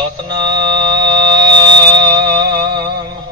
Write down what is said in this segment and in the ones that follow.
ਸਤਨਾਮ।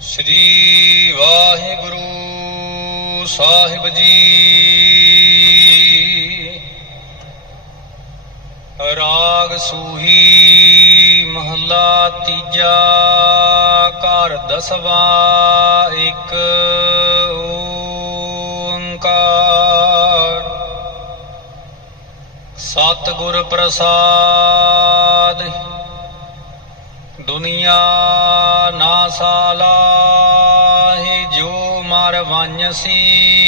ਸ੍ਰੀ ਵਾਹਿਗੁਰੂ ਸਾਹਿਬ ਜੀ। ਰਾਗ ਸੂਹੀ ਮਹੱਲਾ ਤੀਜਾ, ਘਰ ਦਸਵਾ ਇੱਕ, ਓੰਕਾਰ। ਸਤਿਗੁਰ ਪ੍ਰਸਾਦ ਦੁਨੀਆ ਨਾ ਸਾਲਾਹੀ ਜੋ ਮਰ ਵੰਸੀ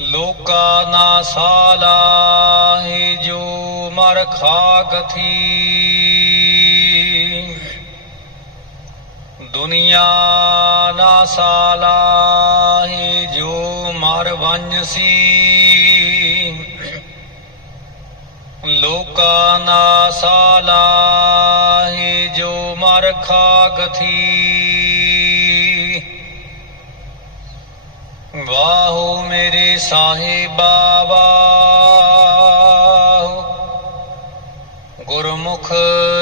ਲੋਕਾ ਨਾ ਸਾਲਾਹੀ ਜੋ ਮਰ ਖਾਗਥੀ ਦੁਨੀਆ ਨਾ ਸਾਲਾਹੀ ਜੋ ਮਰ ਵੰਸੀ ਲੋਕਾ ਨਾ ਸਾਲਾਹੀ, ਜੋ ਮਰ ਖਾਗਥੀ ਵਾਹੋ ਮੇਰੇ ਸਾਹਿਬਾ, ਵਾਹੋ। ਗੁਰਮੁਖ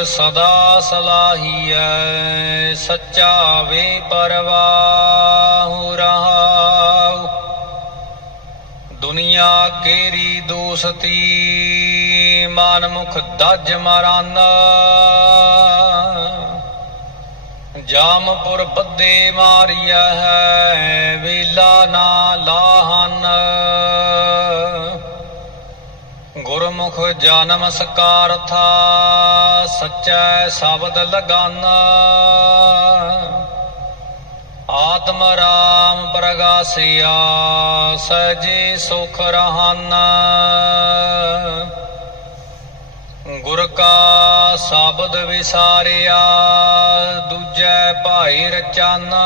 ਸਦਾ ਸਲਾਹੀਐ, ਸੱਚਾ ਵੇ ਪਰਵਾਹੁ ਰਹਾਉ। ਦੁਨੀਆ ਕੇਰੀ ਦੋਸਤੀ ਮਨ ਮੁਖ ਦਜ ਮਰਾਨਾ। ਜਾਮਪੁਰ ਬੱਦੇ ਮਾਰਿਆ ਹੈ, ਵੇਲਾ ਨਾ ਲਾਹਨ। ਗੁਰਮੁਖ ਜਨਮ ਸਕਾਰ ਥਾ ਸਚੈ ਸ਼ਬਦ ਲਗਾਨਾ। ਆਤਮ ਰਾਮ ਪ੍ਰਗਾਸਿਆ, ਸਜੇ ਸੁਖ ਰਹਾਨਾ। ਸ਼ਬਦ ਵਿਸਾਰਿਆ, ਦੂਜੈ ਭਾਈ ਰਚਾਨਾ।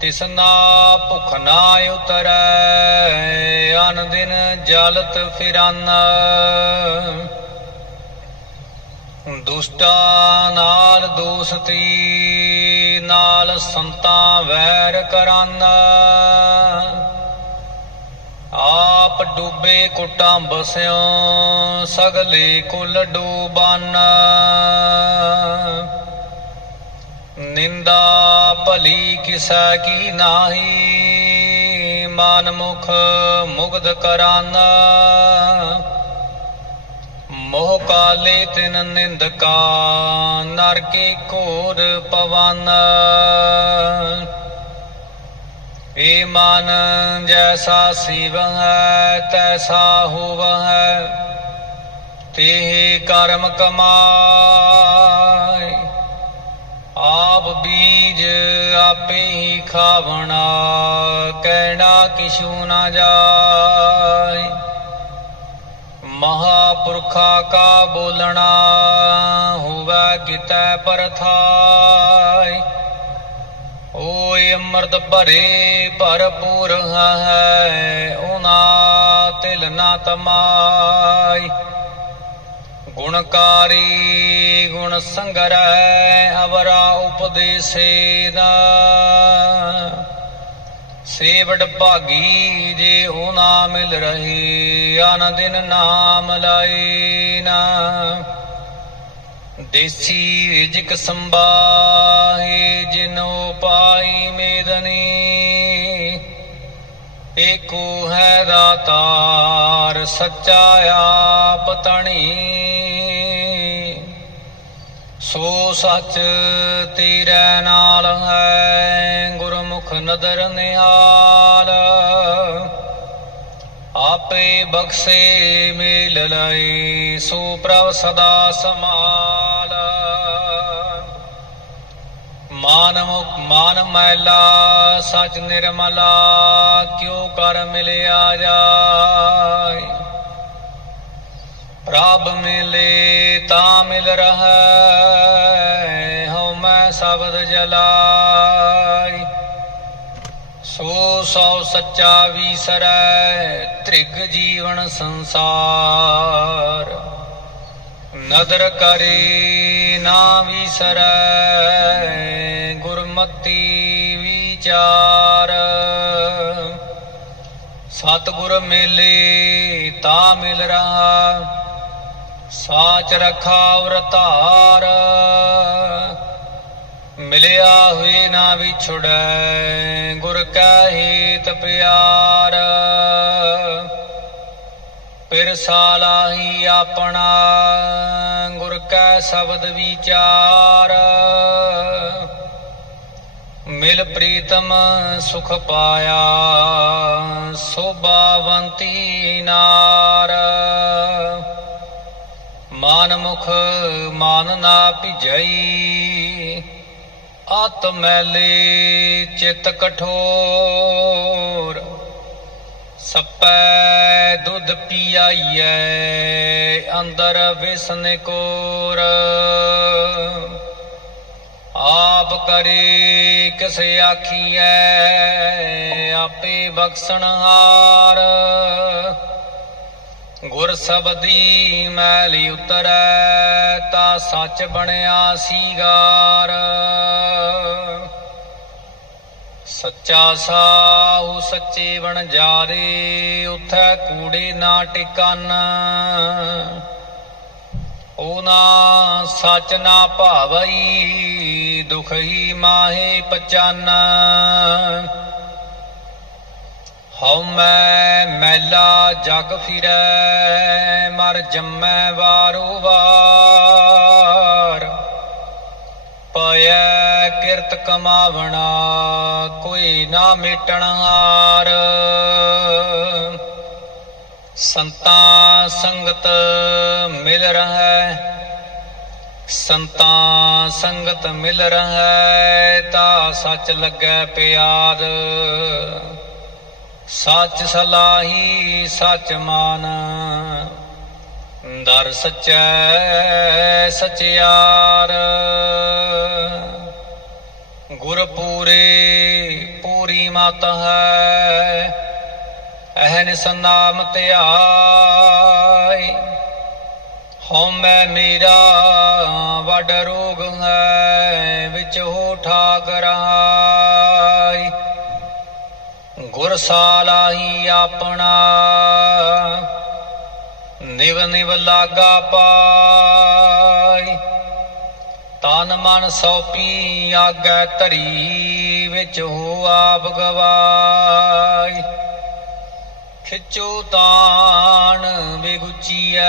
ਤਿਸਨਾ ਭੁਖ ਨਾ ਉਤਰੈ, ਅਨ ਦਿਨ ਜਲਤ ਫਿਰਾਨਾ। ਦੁਸ਼ਟਾ ਨਾਲ ਦੋਸਤੀ, ਨਾਲ ਸੰਤਾਂ ਵੈਰ ਕਰਾਨਾ। ਆਪ ਡੂਬੇ ਕੁਟਾਂ ਬਸਿਓ ਸਗਲੇ ਕੁਲ ਡੂਬਾਨ। ਨਿੰਦਾ ਭਲੀ ਕਿਸੈ ਕੀ ਨਾਹੀ ਮਨ ਮੁਖ ਮੁਗਧ ਕਰਾਨਾ। ਮੋਹ ਕਾਲੇ ਤਿਨ ਨਿੰਦਕਾ, ਨਰਕੀ ਕੋਰ ਪਵਨ। ਏ ਮਨ ਜੈਸਾ ਸੀਵ ਹੈ, ਤੈਸਾ ਹੋਵ। ਹੈ ਤੇ ਕਰਮ ਕਮਾਏ, ਆਪ ਬੀਜ ਆਪੇ ਹੀ ਖਾਵਣਾ, ਕਹਿਣਾ ਕਿਛੂ ਨਾ ਜਾਏ। ਮਹਾਪੁਰਖਾ ਕਾ ਬੋਲਣਾ, ਹੋਵੇ ਕਿਤੈ ਪਰਥਾਈ ਓਏ ਅੰਮ੍ਰਿਤ ਭਰੇ ਭਰਪੂਰ ਹੈ ਉਹਨਾਂ ਤਿਲ ਨਾ ਤਮਾਈ। ਗੁਣਕਾਰੀ ਗੁਣ ਸੰਗਰੈ ਅਵਰਾ ਉਪਦੇਸੇ ਦਾ। ਸੇਵੜ ਭਾਗੀ ਜੇ ਉਹ ਮਿਲ ਰਹੀ, ਅਨ ਦਿਨ ਨਾਮ ਲਾਈ ਨਾ। ਦੇਸੀ ਰਿਜਕ ਸੰਬਾਹੇ ਜਿਨੋ ਪਾਈ ਮੇਦਨੀ, ਏਕੋ ਹੈ ਦਾਤਾਰ ਸੱਚਾ ਆਪ ਤਣੀ ਸੋ ਸੱਚ ਤੇਰੇ ਨਾਲ ਹੈ, ਗੁਰਮੁਖ ਨਦਰ ਨਿਹਾਲ। ਆਪੇ ਬਖਸ਼ੇ ਮੇਲ ਲਈ ਸੋ ਪ੍ਰਭ ਸਦਾ ਸਮਾਲ। ਮਾਨ ਮੁਖ ਮਾਨ ਮੈਲਾ ਸਚ ਨਿਰਮਲਾ, ਕਿਉ ਕਰ ਮਿਲਿਆ ਜਾਏ? ਪ੍ਰਭ ਮਿਲੇ ਤਾਂ ਮਿਲ ਰਹਾ, ਹਉ ਮੈਂ ਸ਼ਬਦ ਜਲਾਈ ਸੋ ਸੋ ਸੱਚਾ ਵੀਸਰੈ, ਤ੍ਰਿਗ ਜੀਵਨ ਸੰਸਾਰ। ਨਦਰ ਕਰੇ ਨਾ ਵਿਸਰੈ, ਗੁਰਮਤੀ ਵਿਚਾਰ। ਸਤਿਗੁਰ ਮੇਲੇ ਤਾ ਮਿਲ ਰਹਾ, ਸਾਚ ਰਖਾ ਔਰ ਧਾਰ। ਮਿਲਿਆ ਹੋਏ ਨਾ ਵਿਛੜੈ, ਗੁਰ ਕੈ ਹੀਤ ਪਿਆਰ। ਪਿਰ ਸਾਲਾਹੀ ਆਪਣਾ ਗੁਰ ਕੈ ਸ਼ਬਦ ਵਿਚਾਰ। ਮਿਲ ਪ੍ਰੀਤਮ ਸੁਖ ਪਾਇਆ, ਸੋਭਾਵੰਤੀ ਨਾਰ। ਮਨ ਮੁਖ ਮਾਨ ਨਾ ਭਿਜਈ ਆਤ ਮੈਲੇ ਚਿਤ ਕਠੋਰ। ਸਪੈ ਦੁੱਧ ਪੀ ਪੀਆਈਐ, ਅੰਦਰ ਵਿਸਨ ਕੋਰ। ਆਪ ਕਰੇ ਕਿਸ ਆਖੀਐ, ਆਪੇ ਬਖਸ਼ਣ ਹਾਰ। ਗੁਰ ਸਬਦੀ ਮੈਲੀ ਉਤਰੈ, ਤਾ ਸੱਚ ਬਣਿਆ ਸੀਗਾਰ। ਸੱਚਾ ਸਾਹੂ ਸੱਚੇ ਬਣ ਜਾਰੇ ਉਥੈ ਕੂੜੇ ਨਾ ਟਿਕਨ। ਨਾ ਸੱਚ ਨਾ ਭਾਵਈ ਦੁਖ ਮਾਹੇ ਪਚਾਨ। ਹਉ ਮੈਂ ਮੈਲਾ ਜਗ ਫਿਰੈ, ਮਰ ਜੰਮੈ ਵਾਰੋ ਵਾਰ। ਪਾਇਐ ਕਮਾਵਣਾ, ਕੋਈ ਨਾ ਮਿਟਣ ਹਾਰ। ਸੰਤਾਂ ਸੰਗਤ ਮਿਲ ਰਹੈ, ਸੰਤਾਂ ਸੰਗਤ ਮਿਲ ਰਹੈ, ਤਾ ਸੱਚ ਲੱਗੈ ਪਿਆਰ। ਸੱਚ ਸਲਾਹੀ, ਸੱਚ ਮਾਨ, ਦਰ ਸਚੈ ਸਚਿਆਰ। ਗੁਰ ਪੂਰੇ, ਪੂਰੀ ਮਤ ਹੈ। ਅਹਨ ਸੰਨਾਮ ਧਿਆਈ ਹਉ ਮੈਂ ਮੇਰਾ ਵੱਡ ਰੋਗ ਹੈ, ਵਿੱਚ ਹੋ ਠਾਕ ਰਹਾਈ ਗੁਰ ਸਾਲਾਹੀ ਆਪਣਾ, ਨਿਵ ਨਿਵ ਲਾਗਾ ਪਾਈ। ਤਨ ਮਨ ਸੌਪੀ ਆਗੈ ਧਰੀ ਵਿੱਚ ਹੋ ਆਪ ਗਵਾਈ। ਖਿਚੋ ਤਾਣ ਬਿਗੁਚੀਐ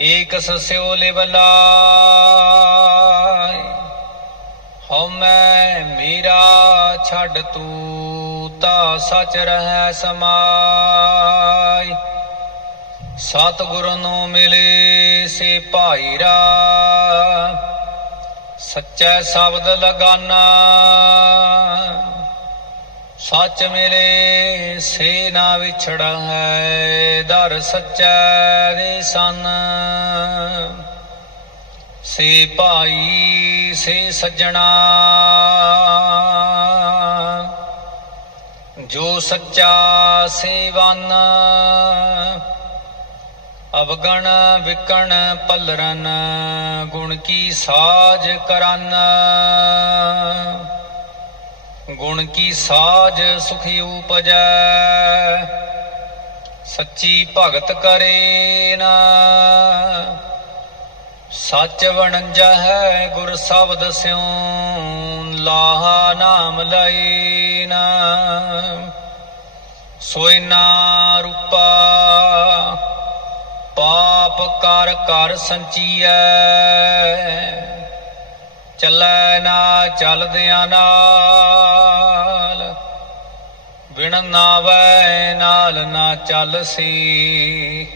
ਏਕ ਸਸਿਓ ਲਿਵਲਾਈ ਹਉ ਮੈਂ ਮੇਰਾ ਛੱਡ ਤੂ ਤਾ ਸਚ ਰਹਿ ਸਮਾਈ। ਸਤਿਗੁਰ ਨੂੰ ਮਿਲੇ ਸੇ ਭਾਈਰਾ। ਸੱਚੈ ਸ਼ਬਦ ਲਗਾਨਾ। ਸੱਚ ਮਿਲੇ ਸੇ ਨਾ ਵਿਛੜਾ ਹੈ ਦਰ ਸੱਚੈ ਦੇ ਸਨ। ਸੇ ਭਾਈ, ਸੇ ਸੱਜਣਾ। ਜੋ ਸੱਚਾ ਸੇਵਨ ਅਵਗਣ ਵਿਕਣ ਪਲਰਨ, ਗੁਣ ਕੀ ਸਾਜ ਕਰਨ। ਗੁਣ ਕੀ ਸਾਜ ਸੁਖੀ ਉਪਜੈ, ਸੱਚੀ ਭਗਤ ਕਰੇ ਨਾ ਸੱਚ ਵਣੰਜਾ ਹੈ ਗੁਰ ਸ਼ਬਦ ਸਿਉ ਲਾਹਾ ਨਾਮ ਲਏ ਨਾ ਸੋਇਨਾ ਰੂਪਾ ਪਾਪ ਕਰ ਕਰ ਸੰਚੀਐ। ਚੱਲੈ ਨਾ ਚੱਲਦਿਆਂ ਨਾਲ ਵਿਣ ਨਾਵੈ ਨਾਲ ਨਾ ਚੱਲ ਸੀ।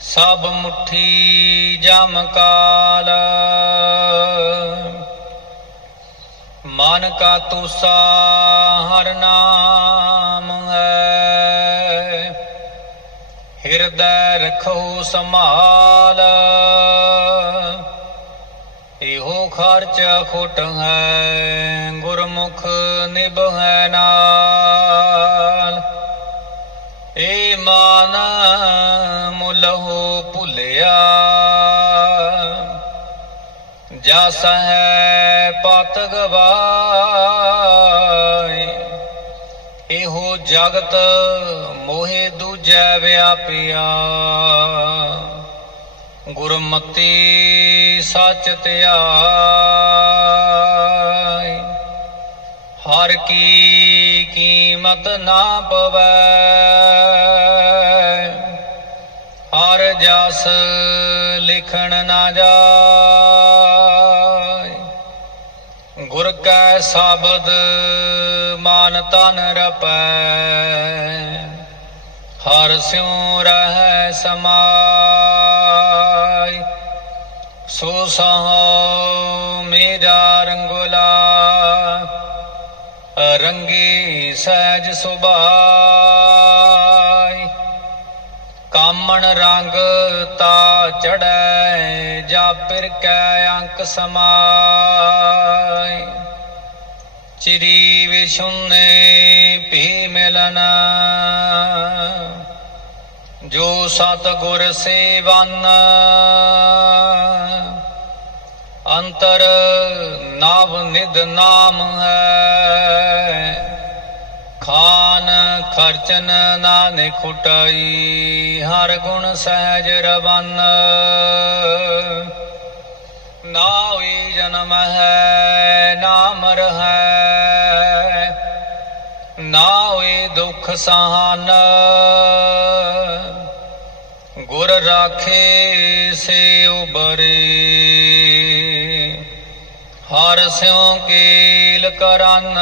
ਸਭ ਮੁਠੀ ਜਮ ਕਾਲ। ਮਨ ਕਾ ਤੂਸਾ ਹਰ ਨਾਮ ਹੈ। ਹਿਰਦੈ ਰਖੋ ਸੰਭਾਲ। ਇਹੋ ਖਰਚ ਖੋਟ ਹੈ, ਗੁਰਮੁਖ ਨਿਭੈ ਨਾਲ। ਏ ਮਾਨ ਮੁਲਹੁ ਭੁਲਿਆ। ਜਸ ਹੈ ਪਤ ਗਵਾਏ, ਇਹੋ ਜਗਤ ਮੋਹਿ ਜੈ ਵਿਆਪਿਆ। ਗੁਰਮਤੀ ਸਚ ਧਿਆਈ ਹਰ ਕੀ ਕੀਮਤ ਨਾ ਪਵੈ। ਹਰ ਜਸ ਲਿਖਣ ਨਾ ਜਾਏ ਗੁਰ ਕੈ ਸ਼ਬਦ ਮਾਨ ਤਨ ਰਪੈ। ਹਰ ਸਿਉ ਰਹਿ ਸਮਾਈ, ਸੋ ਸਹੁ ਮੇਰਾ ਰੰਗੋਲਾ। ਰੰਗੀ ਸਹਿਜ ਸੁਭਾਈ, ਕਾਮਣ ਰੰਗ ਤਾ ਚੜੈ ਜਾ ਪਿਰ ਕੈ ਅੰਕ ਸਮਾਈ। ਚਿਰੀ ਵਿਸ਼ੁੰਨੇ ਭੀ ਮਿਲਨ ਜੋ ਸਤ ਗੁਰ ਸੇਵਨ। ਅੰਤਰ ਨਵ ਨਿਦ ਨਾਮ ਹੈ। ਖਾਨ ਖਰਚਨ ਨਾਨੇ ਖੁਟਾਈ ਹਰ ਗੁਣ ਸਹਿਜ ਰਵਨ। ਨਾ ਹੋਈ ਜਨਮ ਹੈ ਨਾ ਮਰ ਹੈ ਦੁਖ ਸਹਾਨ, ਗੁਰ ਰਾਖੇ ਸੇ ਉਬਰੇ। ਹਰ ਸਿਉ ਕੀਲ ਕਰਨ,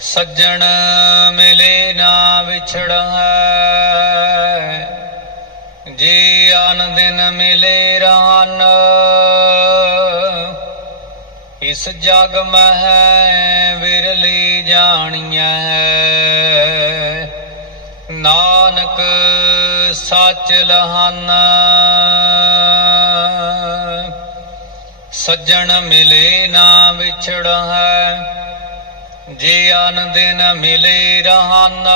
ਸੱਜਣ ਮਿਲੇ ਨਾ ਵਿਛੜੈ। ਜੀ ਆਨ ਦਿਨ ਮਿਲੇ ਰਹਨ ਇਸ ਜਗ ਮਹਿ ਵਿਰਲੀ ਜਾਣੀਐ। ਨਾਨਕ ਸੱਚ ਲਹਨ, ਸੱਜਣ ਮਿਲੇ ਨਾ ਵਿਛੜ ਹੈ ਜੇ ਅਨ ਦਿਨ ਮਿਲੇ ਰਹਨ।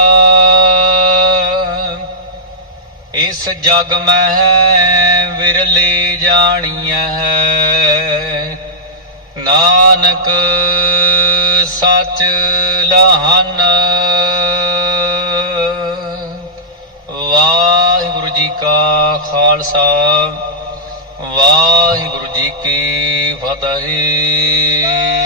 ਇਸ ਜਗ ਮਹਿ ਵਿਰਲੇ ਜਾਣੀਐ। ਨਾਨਕ ਸੱਚ ਲਹਨ। ਵਾਹਿਗੁਰੂ ਜੀ ਕਾ ਖਾਲਸਾ ਵਾਹਿਗੁਰੂ ਜੀ ਕੀ ਫਤਿਹ।